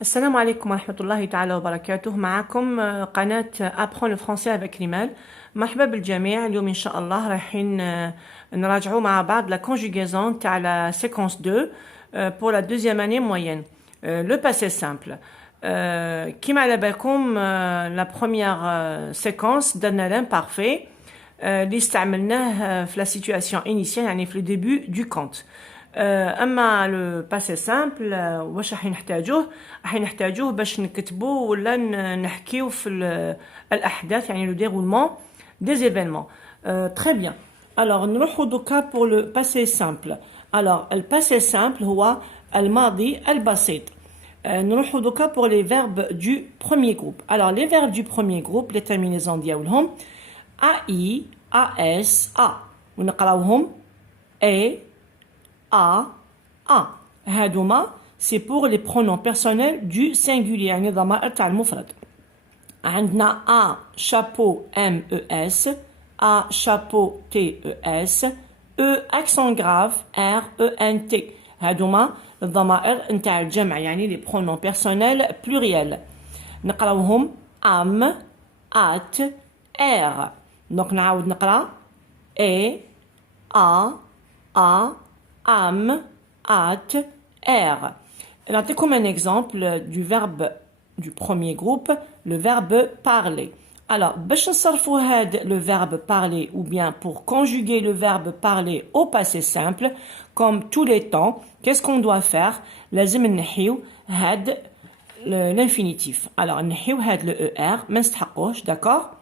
السلام عليكم ورحمة الله تعالى وبركاته. معكم قناة أبخون الفرنسي avec ريمال. مرحبا بالجميع. اليوم إن شاء الله رايحين نراجعوا مع بعض la conjugaison تاع la séquence 2 pour la deuxième année moyenne. Le passé simple. كيما على بالكم la première séquence درنا l'imparfait اللي استعملناه في la situation initiale يعني في le début du compte. اما لو باسي سامبل واش راح نحتاجوه باش نكتبوا ولا نحكيو في الاحداث يعني لو ديرولمون دي ايفينمون. تري بيان. الوغ نروحو دوكا بور لو باسي سامبل. الوغ الباسي سامبل هو الماضي البسيط. نروحو دوكا بور لي فيرب دو بروميير جروب. الوغ لي فيرب دو بروميير جروب لي تيرمينيزون ديالهم اي اس ا ونقراوهم اي A. هادوما c'est pour les pronoms personnels du singulier يعني ضمائر تاع المفرد. عندنا A chapeau MES, A chapeau TES, E accent grave RENT. هادوما الضمائر نتاع الجمع يعني les pronoms personnels pluriels. نقراوهم am, at, er. دونك نعاود نقرا A, am, at, er. Notez-comme un exemple du verbe du premier groupe, le verbe parler. Alors, باش نصرفوا le verbe parler ou bien pour conjuguer le verbe parler au passé simple, comme tous les temps, qu'est-ce qu'on doit faire? لازم نحيو l'infinitif. Alors, نحيو le ER, ما نستحقوش, d'accord?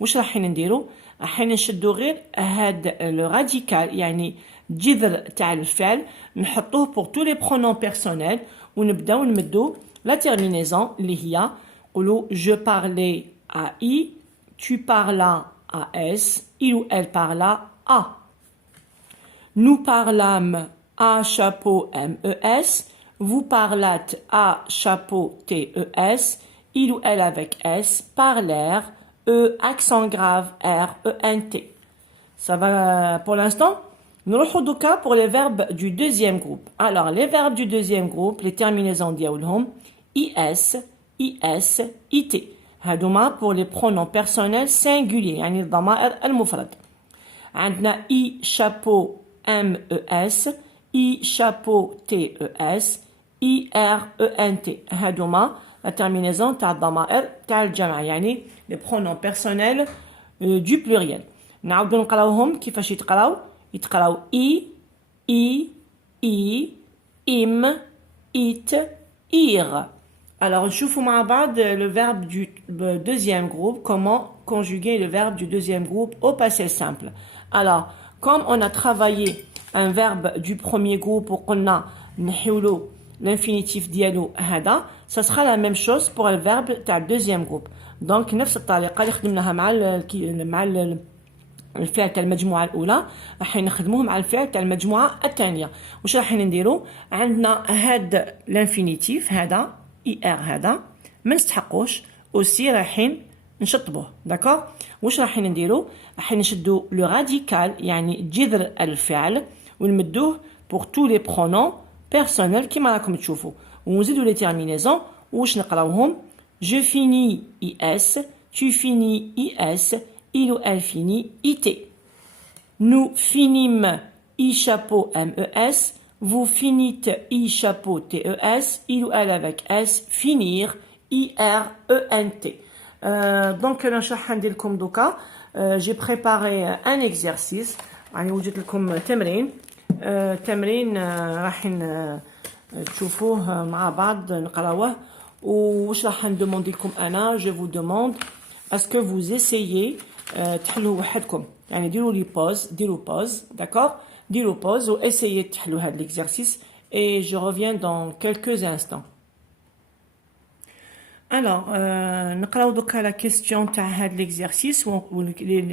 واش رايحين نديرو؟ رايحين نشدو غير le radical يعني جذر تاع الفعل نحطوه pour tous les pronoms personnels ونبداو نمدو la terminaison اللي هي نقولو je parlais à I, tu parlas à S, il ou elle parla à. Nous parlâmes à chapeau MES, vous parlâtes à chapeau TES, il ou elle avec S parlèrent E accent grave RENT. Ça va pour l'instant? Nous allons pour les verbes du deuxième groupe. Alors, les verbes du deuxième groupe, les terminaisons diaoulhom, IS, IS, IT. هادوما pour les pronoms personnels singuliers, يعني الضمائر المفرد. عندنا I chapeau MES, I chapeau TES, IRENT. هادوما la terminaison تاع الضمائر تاع الجمع, يعني les pronoms personnels du pluriel. نعاودو نقراوهم كيفاش يتقراو. يتقراو I, im, it, ir. Alors, نشوفوا مع بعض le verbe du deuxième groupe, comment conjuguer le verbe du deuxième groupe au passé simple. Alors, comme on a travaillé un verbe du premier groupe وقلنا نحيولو l'infinitif ديالو هذا, ça sera la même chose pour le verbe تاع deuxième groupe. Donc, نفس الطريقة اللي خدمناها مع الفعل تاع المجموعه الاولى راح نخدموه مع الفعل تاع المجموعه الثانيه. واش راح نديرو؟ عندنا هاد الانفينيتيف هذا اي ار هذا ما نستحقوش اوسي رايحين نشطبوه, داكور. واش راح نديرو؟ راح نشدو لو راديكال يعني جذر الفعل ونمدوه pour tous les pronoms personnels كيما راكم تشوفوا, ونزيدو لي تيرمينيزون. واش نقراوهم؟ je finis is, tu finis is, il ou elle finit IT. Nous finîmes I chapeau MES, vous finîtes I chapeau TES, il ou elle avec S, finir IRENT. Donc, j'ai préparé un exercice. يعني وجدت لكم تمرين. تمرين راح تشوفوه مع بعض نقراوه. وش راح ندوموندي لكم أنا؟ Je vous demande est-ce que vous essayez تحلوا وحدكم, يعني ديروا لي pause, d'accord, ديروا pause و essayez تحلوا هذا l'exercice et je reviens dans quelques instants. Alors, نقراو دوكا la question تاع هذا l'exercice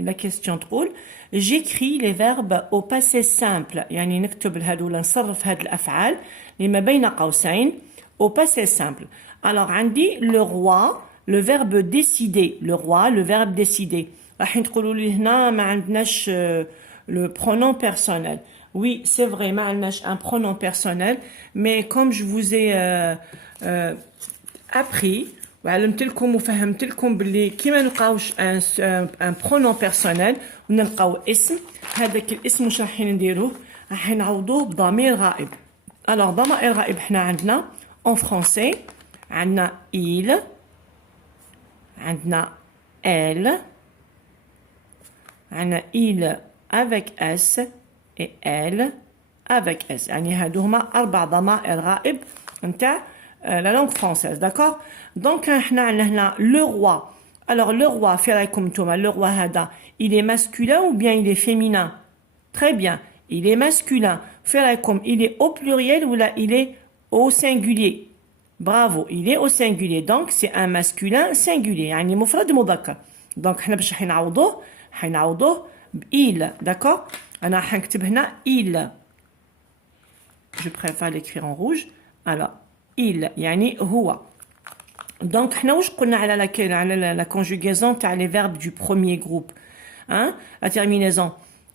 la question تقول j'écris les verbes au passé simple, يعني نكتب هادو ولا نصرف هاد الأفعال اللي ما بين قوسين au passé simple. Alors عندي le roi, le verbe décider, le roi, le verbe décider. راح تقولوا لي هنا ما عندناش le pronom personnel. Oui, c'est vrai, ما عندناش un pronom personnel, mais comme je vous ai appris وعلمت لكم وفهمت لكم باللي كيما نلقاوش ان برونون بيرسونيل ونلقاو اسم هذاك الاسم واش رايحين نديروه راح نعوضوه بضمير غائب. الوغ ضمائر غائب حنا عندنا اون فرونسي عندنا il عندنا elle عندنا il avec s et elle avec s يعني هادو هما 4 ضمائر غائب نتاع la langue française, d'accord? Donc, on a le roi. Alors, le roi, le roi hada, il est masculin ou bien il est féminin? Très bien. Il est masculin. Il est au pluriel ou là, il est au singulier? Bravo. Il est au singulier. Donc, c'est un masculin singulier. يعني مفرد مذكر. Donc, احنا باش حنعوضوه il, d'accord? أنا حنكتب هنا il. Je préfère l'écrire en rouge. Alors, il يعني هو. Donc حنا واش قلنا على la conjugaison تاع les verbes du premier groupe, hein? La terminaison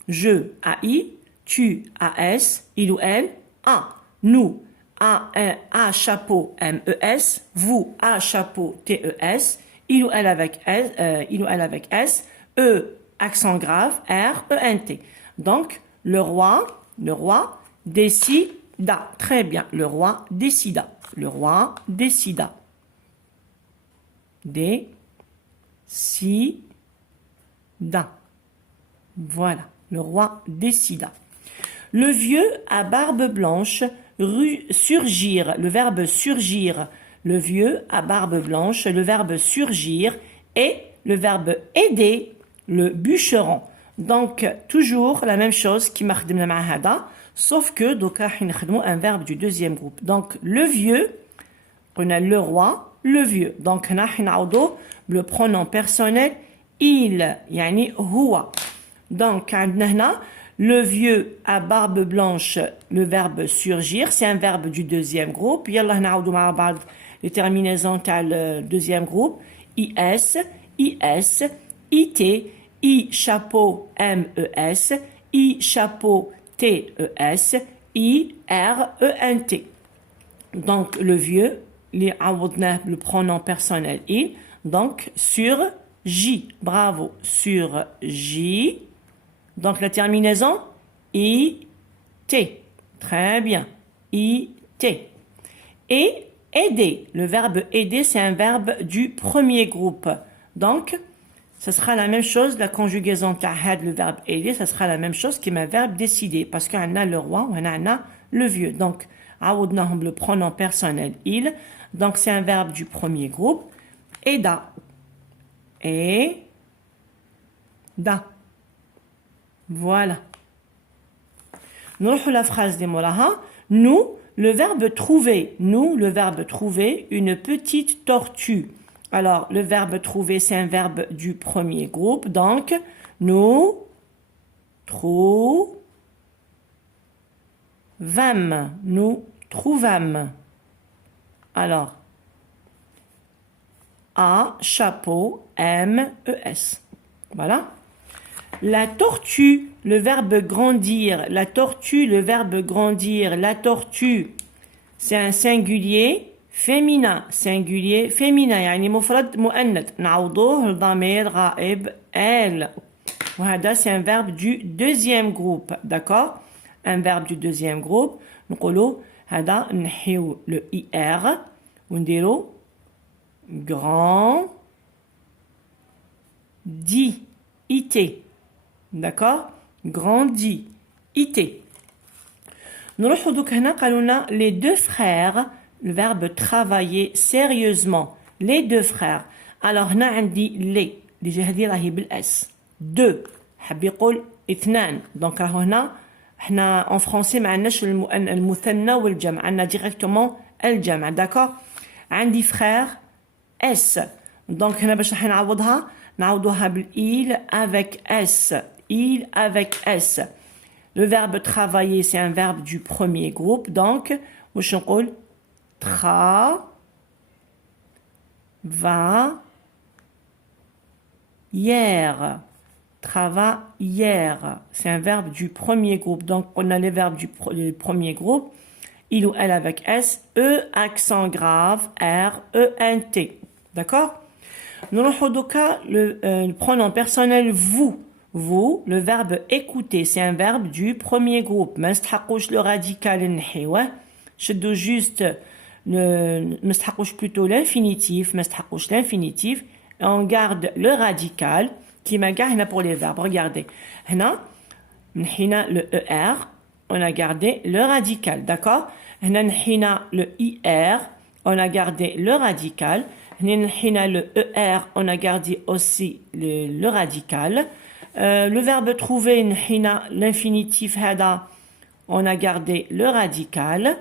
je ai, tu as, il ou elle a, nous a chapeau mes, vous a chapeau tes, il ou elle avec s, e accent grave r ent. Donc le roi décida. Très bien, le roi décida. Le roi décida. Décida. Voilà, le roi décida. Le vieux à barbe blanche surgir, le verbe surgir. Le vieux à barbe blanche, le verbe surgir et le verbe aider, le bûcheron. Donc, toujours la même chose qui m'a خدمنا مع هذا, sauf que دوكا حنخدموا un verbe du deuxième groupe. Donc, le vieux, on a le roi, le vieux. Donc, هنا حنعوضوا le pronom personnel il, يعني هو. Donc, عندنا هنا le vieux à barbe blanche, le verbe surgir, c'est un verbe du deuxième groupe. يلا نعوضوا مع بعض les terminaisons تاع le deuxième groupe. is, is, it, I chapeau mes, I chapeau tes, I rent. Donc le vieux, le pronom personnel il, donc sur J. Bravo, sur J. Donc la terminaison I t. Très bien, I t. Et aider, le verbe aider, c'est un verbe du premier groupe. Donc ça sera la même chose, la conjugaison ta'had, le verbe aider, ça sera la même chose que ma verbe décider, parce qu'on a le roi, on a le vieux. Donc, le pronom personnel il, donc c'est un verbe du premier groupe. Aida. Et da. Voilà. Nous, la phrase des moraha. Nous, le verbe trouver. Nous, le verbe trouver une petite tortue. Alors, le verbe trouver, c'est un verbe du premier groupe. Donc, nous trouvâmes. Nous trouvâmes. Alors, A, chapeau, mes. Voilà. La tortue, le verbe grandir. La tortue, le verbe grandir. La tortue, c'est un singulier féminin. Singulier féminin. يعني مفرد مؤنث. نعوضوه لضمير غائب elle. وهذا c'est un verbe du deuxième groupe. D'accord? Un verbe du deuxième groupe. نقولوا هذا نحيو le ir ونديرو grand dit it. D'accord? Grandi it. نروحوا دوك هنا قالوا لنا les deux frères, le verbe travailler sérieusement. Les deux frères. Alors هنا عندي les اللي هذه راهي بالاس. deux حاب يقول اثنان. دونك راهو هنا احنا en français ما عندناش المثنى والجمع, عندنا directement الجمع. داكور؟ عندي frère s. دونك هنا باش راح نعوضها نعوضوها بالil avec s. Il avec s. Le verbe travailler, c'est un verbe du premier groupe. Donc, واش نقول hier. Travailler. C'est un verbe du premier groupe. Donc, on a les verbes du premier groupe. il ou elle avec S, E, accent grave, R, E, N, T. D'accord? Nous allons le pronom personnel vous. Vous, le verbe écouter, c'est un verbe du premier groupe. ما نستحقوش le radical نحيوه. شدوا juste ما نستحقوش plutôt l'infinitif, ما نستحقوش l'infinitif. Et on garde le radical qui m'a gardé pour les verbes. Regardez. هنا نحينا le ER, on a gardé le radical, d'accord? هنا نحينا le IR, on a gardé le radical. هنا le ER, on a gardé aussi le radical. Le verbe trouver, l'infinitif hada, on a gardé le radical.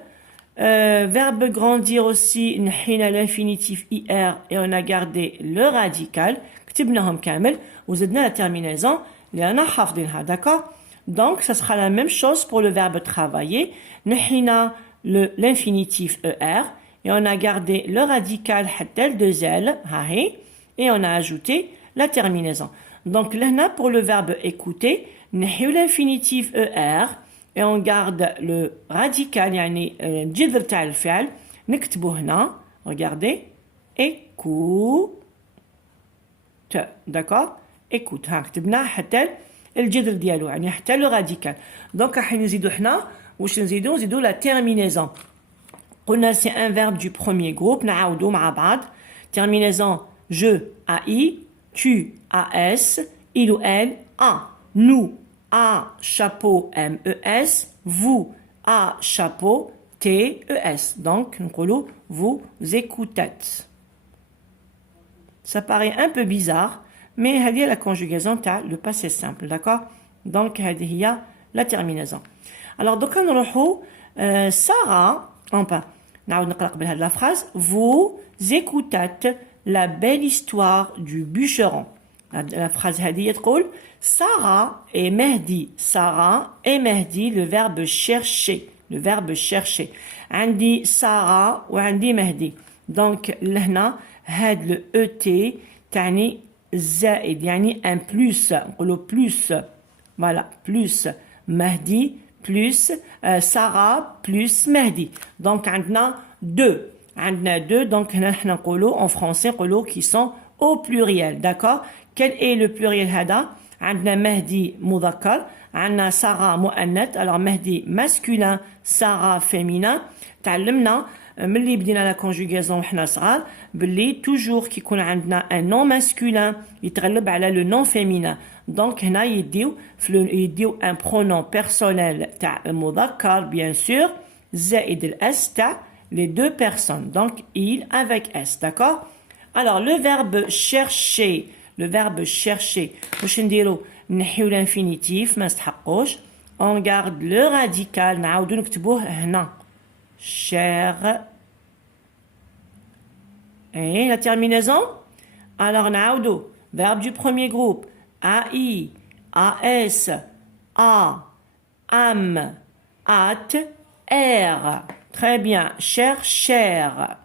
Verbe grandir aussi, l'infinitif IR et on a gardé le radical. كتبناهم كامل وزدنا la terminaison اللي أنا حافظينها, d'accord? Donc ça sera la même chose pour le verbe travailler. نحينا l'infinitif ER et on a gardé le radical حتى le 2L هاهي et on a ajouté la terminaison. Donc là pour le verbe écouter, نحيو l'infinitif ER et on garde le radical يعني الجذر تاع الفعل نكتبه هنا. Regardez, écoute, d'accord? écoute ها كتبناه حتى الجذر ديالو يعني حتى le radical. Donc راح نزيدو حنا واش نزيدو la terminaison. قلنا c'est un verbe du premier groupe. نعاودو مع بعض. Terminaison je AI, tu AS, il ou elle A, nous A chapeau MES, vous A chapeau TES. Donc نقولوا vous écoutez. Ça paraît un peu bizarre, mais هذه la conjugaison تاع le passé simple, d'accord? Donc هذه هي la terminaison. Alors donc نروحوا Sarah, enfin نعاود نقرأ قبل هذه la phrase. Vous écoutez la belle histoire du bûcheron. La phrase هذه تقول Sarah et Mehdi. Sarah et Mehdi, le verbe chercher. Le verbe chercher. عندي Sarah وعندي Mehdi. Donc لهنا هاد le ET تعني زائد يعني un plus. نقولوا plus. Voilà, plus Mehdi plus Sarah plus Mehdi. Donc عندنا deux. عندنا deux, donc هنا نحن نقولوا en français نقولوا qui sont au pluriel, d'accord? Quel est le pluriel هذا؟ عندنا مهدي مذكر, عندنا سارة مؤنث. alors مهدي masculin, سارة féminin. تعلمنا ملي بدينا la conjugaison وحنا صغار باللي toujours كي يكون عندنا un nom masculin يتغلب على le nom féminin. donc هنا يديو un pronom personnel تاع مذكر bien sûr زائد الاس تاع les deux personnes. Donc, il avec S, d'accord? Alors, le verbe chercher, واش نديرو نحيو l'infinitif ما نستحقوش. On garde le radical نعاودو نكتبوه هنا cher. Et la terminaison? Alors, نعاودو verbe du premier groupe AI, AS, A, am, at, R. Très bien, cher.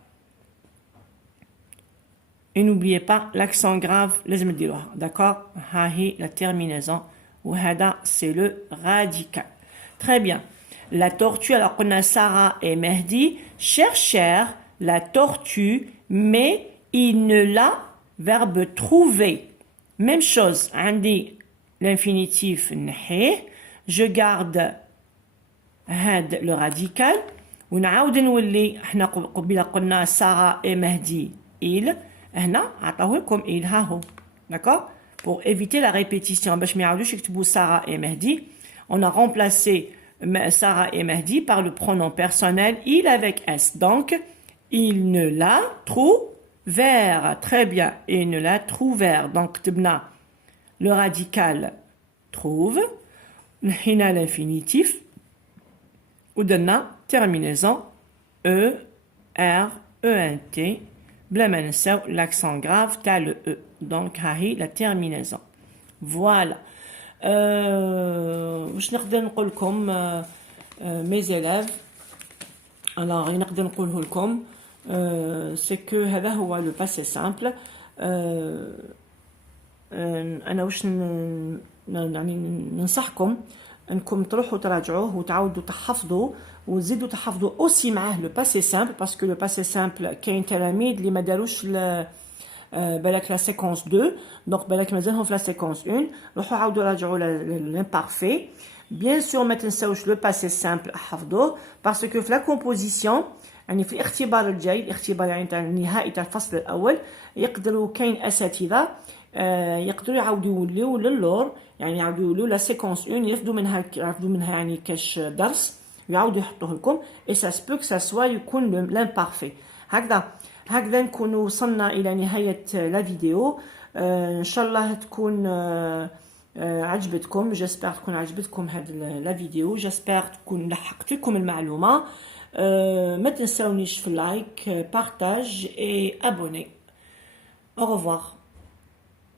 Et n'oubliez pas l'accent grave, لازم نديروها, d'accord? ها هي la terminaison وهذا c'est le radical. Très bien. La tortue, alors qu'on a Sarah et Mehdi cherchèrent la tortue, mais ils ne la verbe trouver. Même chose, عندي l'infinitif نحيه, je garde هاد le radical. ونعاود نولي احنا قبيله قلنا سارة et مهدي il هنا عطاوه لكم il ها هو, d'accord? pour éviter la répétition باش ما يعاودوش يكتبوا سارة et مهدي. on a remplacé Sarah et Mehdi par le pronom personnel il avec S. donc il ne la trouvèrent. Très bien, il ne la trouvèrent. donc تبنا le radical trouve نحينا l'infinitif ودنا terminaison E, R, ENT بلا ما ننساو l'accent grave تاع le E. donc هاهي la terminaison. voilà. واش نقدر نقول لكم mes élèves. alors نقدر نقوله لكم c'est que هذا هو le passé simple. انا واش يعني ننصحكم انكم تروحوا تراجعوه وتعاودوا تحفظوا وتزيدوا تحفظوا اوسي معاه لو باسي سامبل، باسكو لو باسي سامبل كاين تلاميذ اللي ما داروش بالك لا سيكونس 2، دونك بالك مازالهم في لا سيكونس 1. روحوا عاودوا راجعوا لامبارفي. بيان سور ما تنساوش لو باسي سامبل حفظوه، باسكو في لا كومبوزيسيون يعني في الاختبار الجاي، الاختبار يعني تاع النهائي تاع الفصل الاول، يقدروا كاين اساتذه يقدروا يعاودوا يوليو للور، يعني يعاودوا يوليو لا سيكونس 1 يرفدوا منها يعني كاش درس يعاودوا يحطوه لكم. اي سا سبو سا سوا يكون لامبارفي. هكذا نكونوا وصلنا الى نهايه لا فيديو. ان شاء الله تكون عجبتكم. جيسبر تكون عجبتكم هاد لا فيديو، جيسبر تكون لحقت لكم المعلومه. ما تنساونيش في اللايك، بارتاج اي ابوني. au revoir.